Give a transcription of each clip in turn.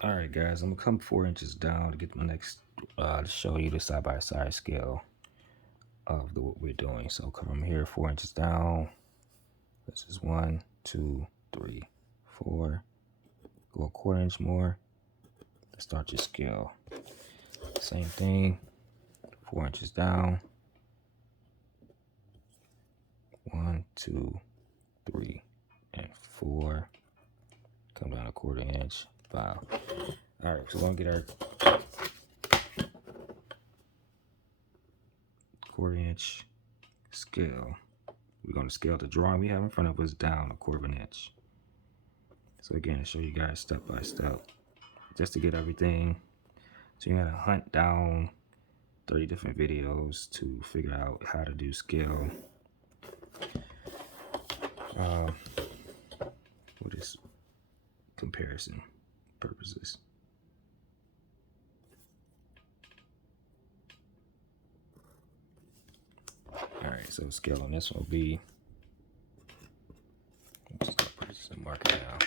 All right, guys, I'm gonna come 4 inches down to get my next, to show you the side-by-side scale of what we're doing. So come from here, 4 inches down. This is 1, 2, 3, 4. Go a 1/4 inch more. Start your scale. Same thing, 4 inches down. 1, 2, 3, and 4. Come down a 1/4 inch. Wow. All right, so we're gonna get our 1/4 inch scale. We're going to scale the drawing we have in front of us down a 1/4 inch. So again, to show you guys step by step, just to get everything. So you gotta hunt down 30 different videos to figure out how to do scale. What is comparison purposes. All right, so scale on this one will be, I'm just gonna put this in marker now.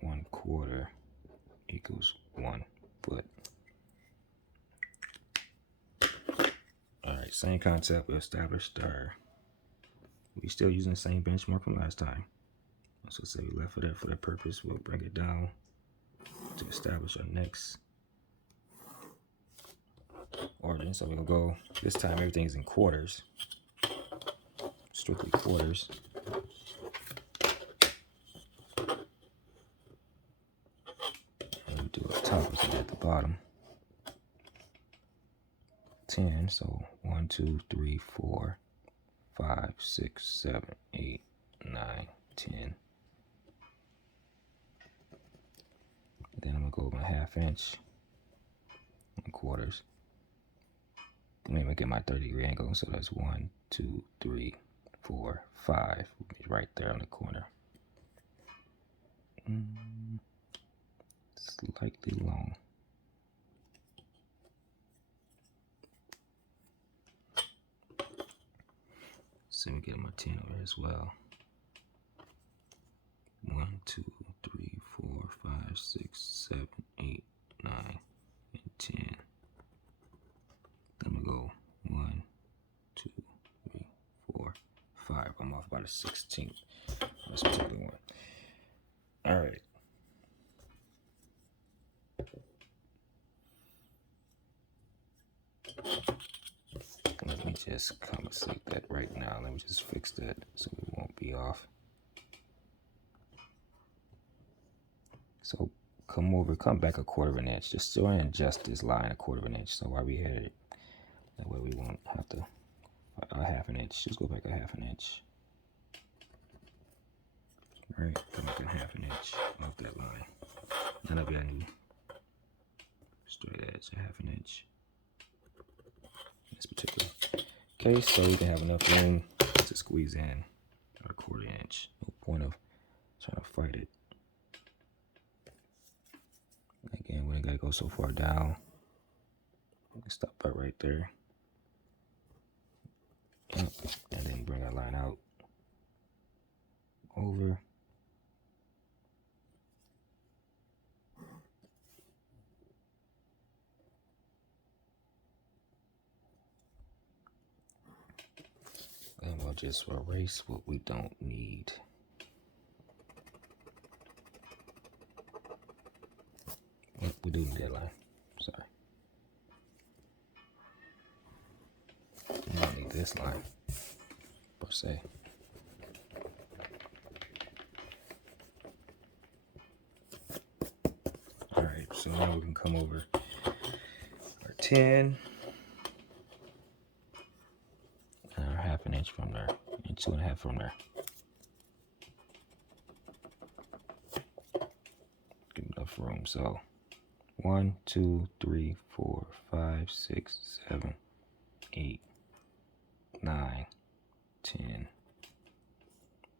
One quarter equals 1 foot. All right, same concept. We established we still using the same benchmark from last time. So say we left it there for that purpose. We'll bring it down to establish our next origin. So we'll go, this time everything's in quarters, strictly quarters. And we do a top at the bottom. 10, so 1, 2, 3, 4, 5, 6, 7, 8, 9, 10. Then I'm gonna go with my 1/2 inch in quarters. Let me get my 30-degree angle. So that's 1, 2, 3, 4, 5. Right there on the corner. Slightly long. So we get my 10 over as well. 1, 2, 3, 4, 5, 6, 7, 8, 9, and 10. Then we go 1, 2, 3, 4, 5. I'm off by the 16th on this particular one. All right. Let me just compensate that right now. Let me just fix that so we won't be off. So come back a 1/4 inch. Just go ahead and adjust this line a 1/4 inch. So while we had it, that way we won't have to, a 1/2 inch. Just go back a 1/2 inch. All right, come back a 1/2 inch off that line. Now that'll be our new straight edge, a 1/2 inch. In this particular case, so we can have enough room to squeeze in our 1/4 inch. No point of trying to fight it. Again, we ain't gotta go so far down. We can stop right there. And then bring our line out over. And we'll just erase what we don't need. Well, we do need that line. Sorry. We don't need this line, per se. All right, so now we can come over our 10. And our 1/2 inch from there, and 2.5 from there. Give enough room. So 1, 2, 3, 4, 5, 6, 7, 8, 9, 10.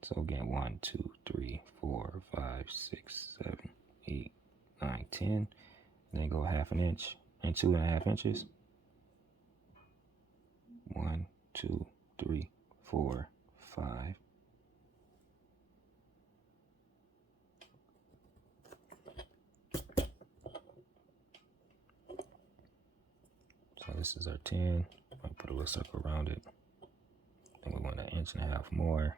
So again, 1, 2, 3, 4, 5, 6, 7, 8, 9, 10. And then go 1/2 inch and 2.5 inches. 1, 2, 3, 4, 5. So this is our 10. I'll put a little circle around it. Then we want 1.5 inches more.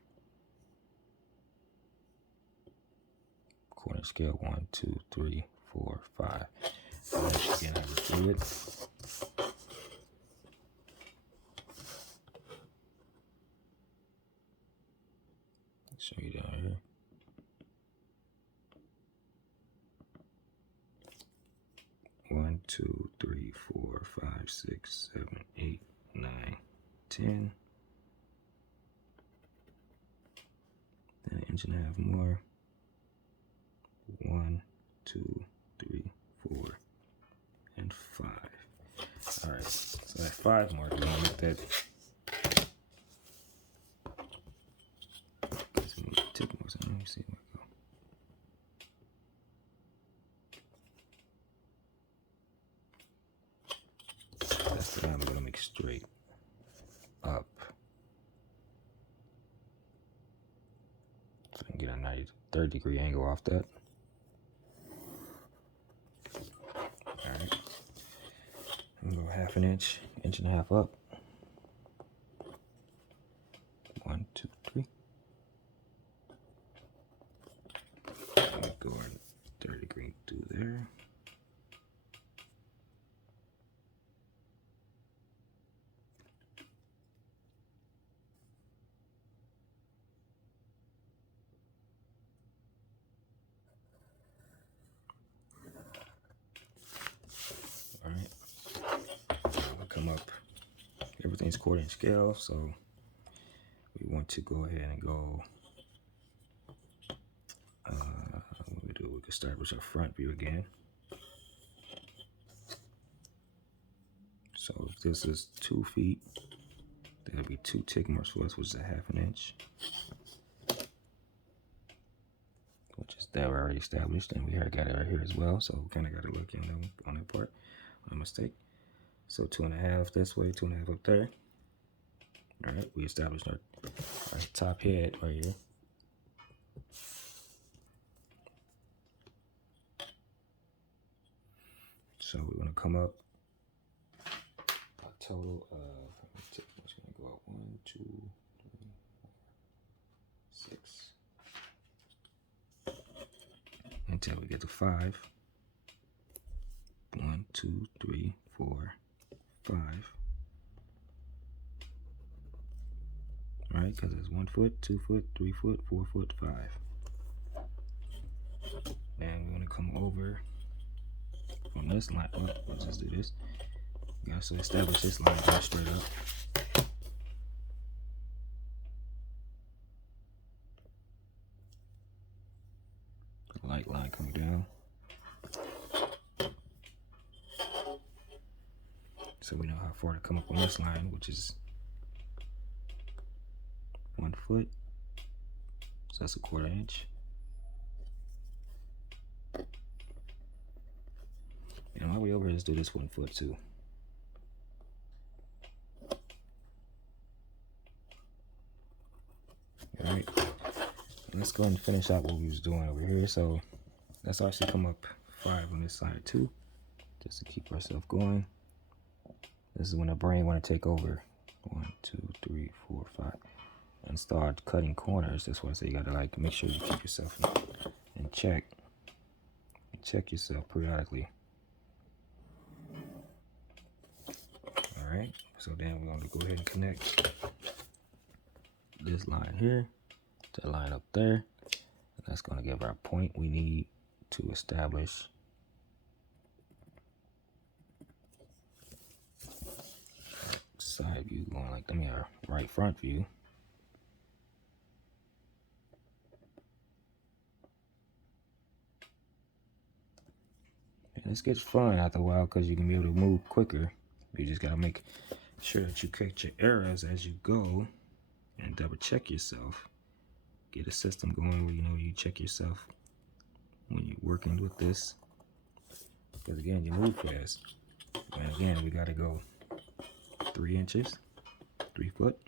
Quarter scale 1, 2, 3, 4, 5. And then again, have the fluid. Show you down here. One, 2, 3, 4, 5, 6, 7, 8, 9, 10. Then 1.5 inches more. 1, 2, 3, 4, and 5. All right, so that 5 mark, we're gonna make that. Tick more. Let me see where it go. That's the line we're gonna make straight up. So I can get a 30-degree angle off that. All right. I'm gonna go 1/2 inch, 1.5 inches up. 1, 2, 3. Go on 30-degree through there. All right. We'll come up. Everything's 1/4 inch scale, so we want to go ahead and go. What we do? We can start with our front view again. So if this is 2 feet, there'll be 2 tick marks for us, which is 1/2 inch, which is that we already established, and we got it right here as well. So we kind of got to look in on that part, on a mistake. So 2.5 this way, 2.5 up there. All right, we established our top head right here. So we're gonna come up a total of, what's gonna go up 1, 2, 3, 4, 6, until we get to 5. 1, 2, 3, 4, 5. All right, because it's 1 foot, 2 foot, 3 foot, 4 foot, 5. Then we're gonna come over from this line. Oh, let's just do this. You gotta establish this line right straight up. A light line coming down. So we know how far to come up on this line, which is 1 foot. So that's 1/4 inch. And while we over here, let's do this 1 foot too. All right, let's go and finish out what we was doing over here. So let's actually come up 5 on this side too, just to keep ourselves going. This is when the brain want to take over. 1, 2, 3, 4, 5, and start cutting corners. That's why I say you gotta like make sure you keep yourself in check. Check yourself periodically. All right. So then we're going to go ahead and connect this line here to the line up there. And that's going to give our point we need to establish side view going like our right front view. And this gets fun after a while because you can be able to move quicker. You just got to make sure that you catch your errors as you go and double check yourself. Get a system going where you check yourself when you're working with this. Because again, you move fast. And again, we got to go 3 inches, 3 foot.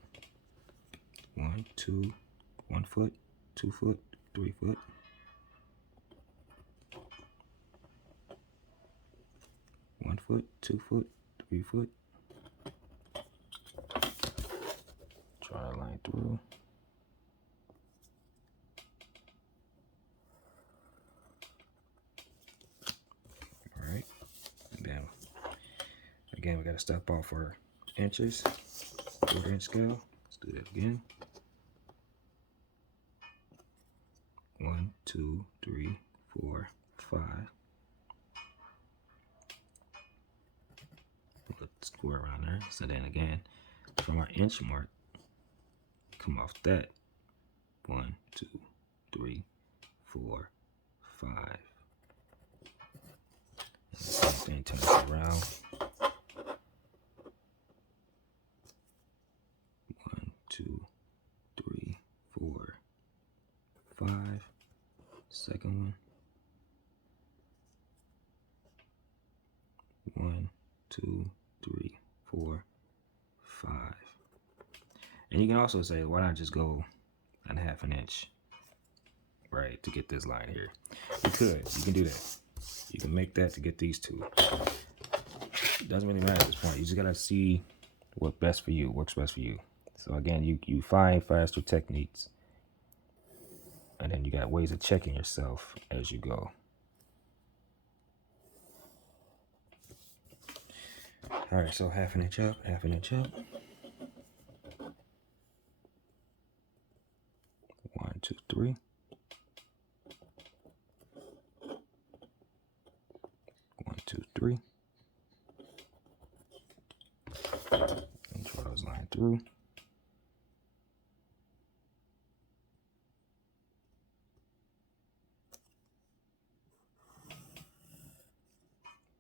1, 2, 1 foot, 2 foot, 3 foot. 1 foot, 2 foot, 3 foot. Draw a line through. All right. And then again, we got to step off our inches, 1/4 inch scale. Let's do that again. 1, 2, 3, 4, 5. Let's go around there. So then again, from our inch mark, come off that. 1, 2, 3, 4, 5. And the same thing, turn it around. 1, 2, 3, 4, 5. Second one. 1, 2, 3, 4, 5. And you can also say, why not just go on 1/2 inch, right, to get this line here? You can do that. You can make that to get these two. It doesn't really matter at this point. You just gotta see what best for you, works best for you. So again, you find faster techniques, and then you got ways of checking yourself as you go. All right, so 1/2 inch up, 1/2 inch up. 1, 2, 3. 1, 2, 3. And draw those lines through.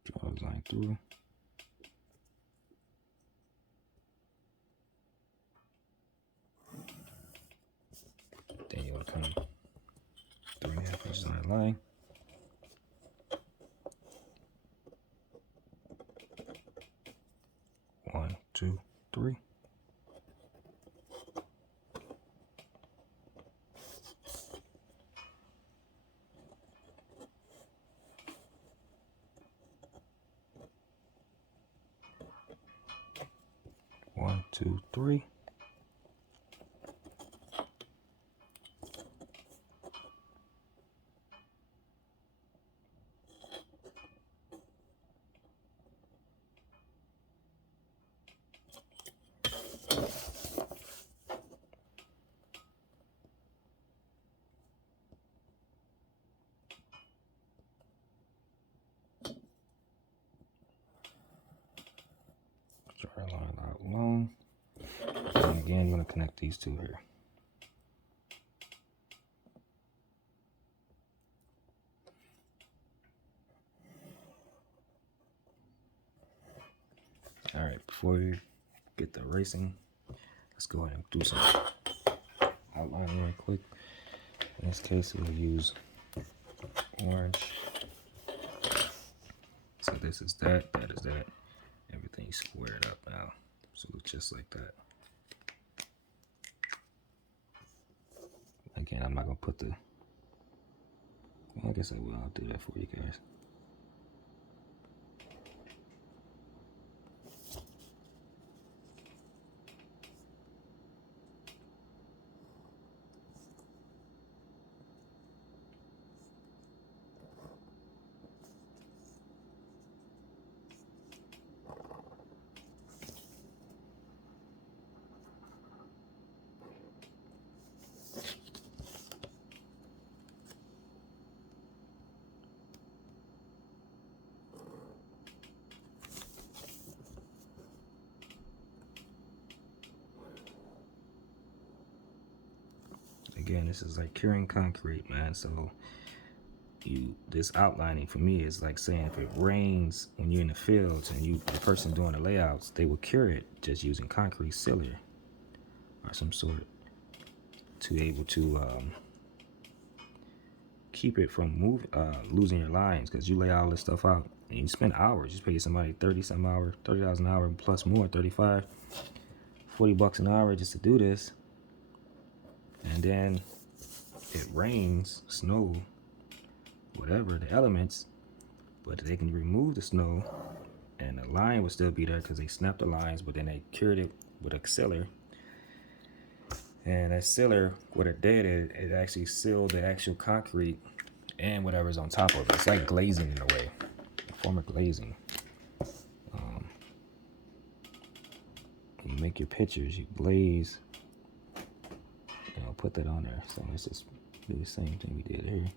Draw those lines through. Then you want to come 3.5 inches on that line. One, 2, 3. One, 2, 3. Draw a line out long. And again, you want to connect these two here. All right, before we get the erasing, let's go ahead and do some outlining real quick. In this case, we'll use orange. So this is that, that is that. Everything's squared up now. So it looks just like that. Again, I'm not gonna put the, well, I guess I will, I'll do that for you guys. Again, this is like curing concrete, man. So this outlining for me is like saying if it rains when you're in the fields and the person doing the layouts, they will cure it just using concrete sealer or some sort to able to keep it from losing your lines, because you lay all this stuff out and you spend hours. You pay somebody 30 hours, $30 an hour plus more, 35, $40 an hour just to do this. And then it rains, snow, whatever, the elements, but they can remove the snow and the line would still be there because they snapped the lines, but then they cured it with a sealer. And that sealer, what it did, it actually sealed the actual concrete and whatever's on top of it. It's like glazing in a way, a form of glazing. You make your pictures, you glaze, and I'll put that on there. So let's just do the same thing we did here.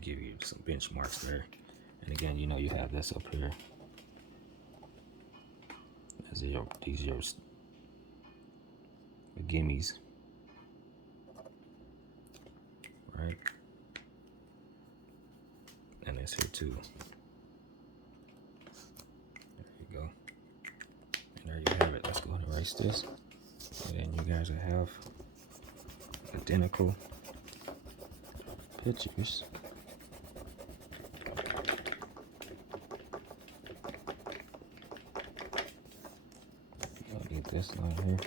Give you some benchmarks there. And again, you know, you have this up here. These are your gimmies, right? And it's here too. There you go. And there you have it. Let's go ahead and erase this. And then you guys will have identical pictures. I'll get this line here.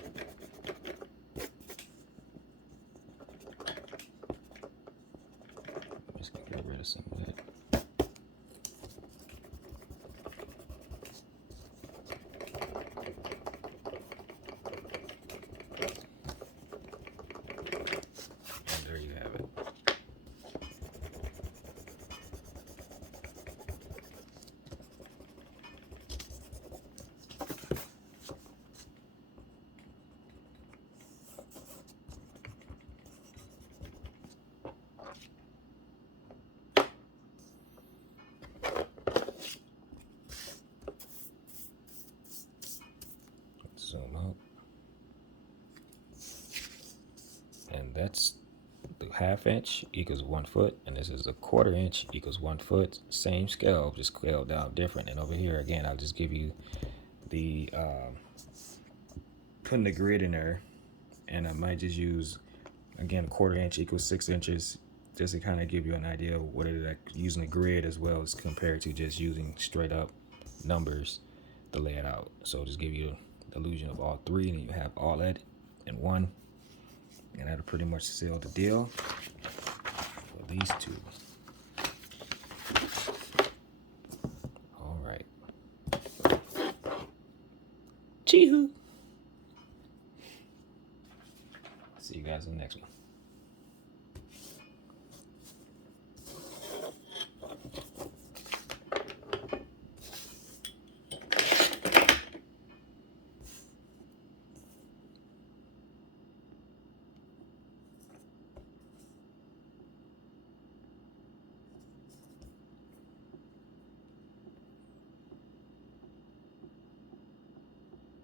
Just get rid of some of that. And there you have it. Zoom out. And that's the 1/2 inch equals 1 foot, and this is a 1/4 inch equals 1 foot. Same scale, just scaled down different. And over here again, I'll just give you the putting the grid in there, and I might just use again 1/4 inch equals 6 inches, just to kind of give you an idea of what it is, like using a grid as well as compared to just using straight up numbers to lay it out. So just give you the illusion of all three, and you have all that in one, and that'll pretty much seal the deal for these two. All right. Chee-hoo. See you guys in the next one.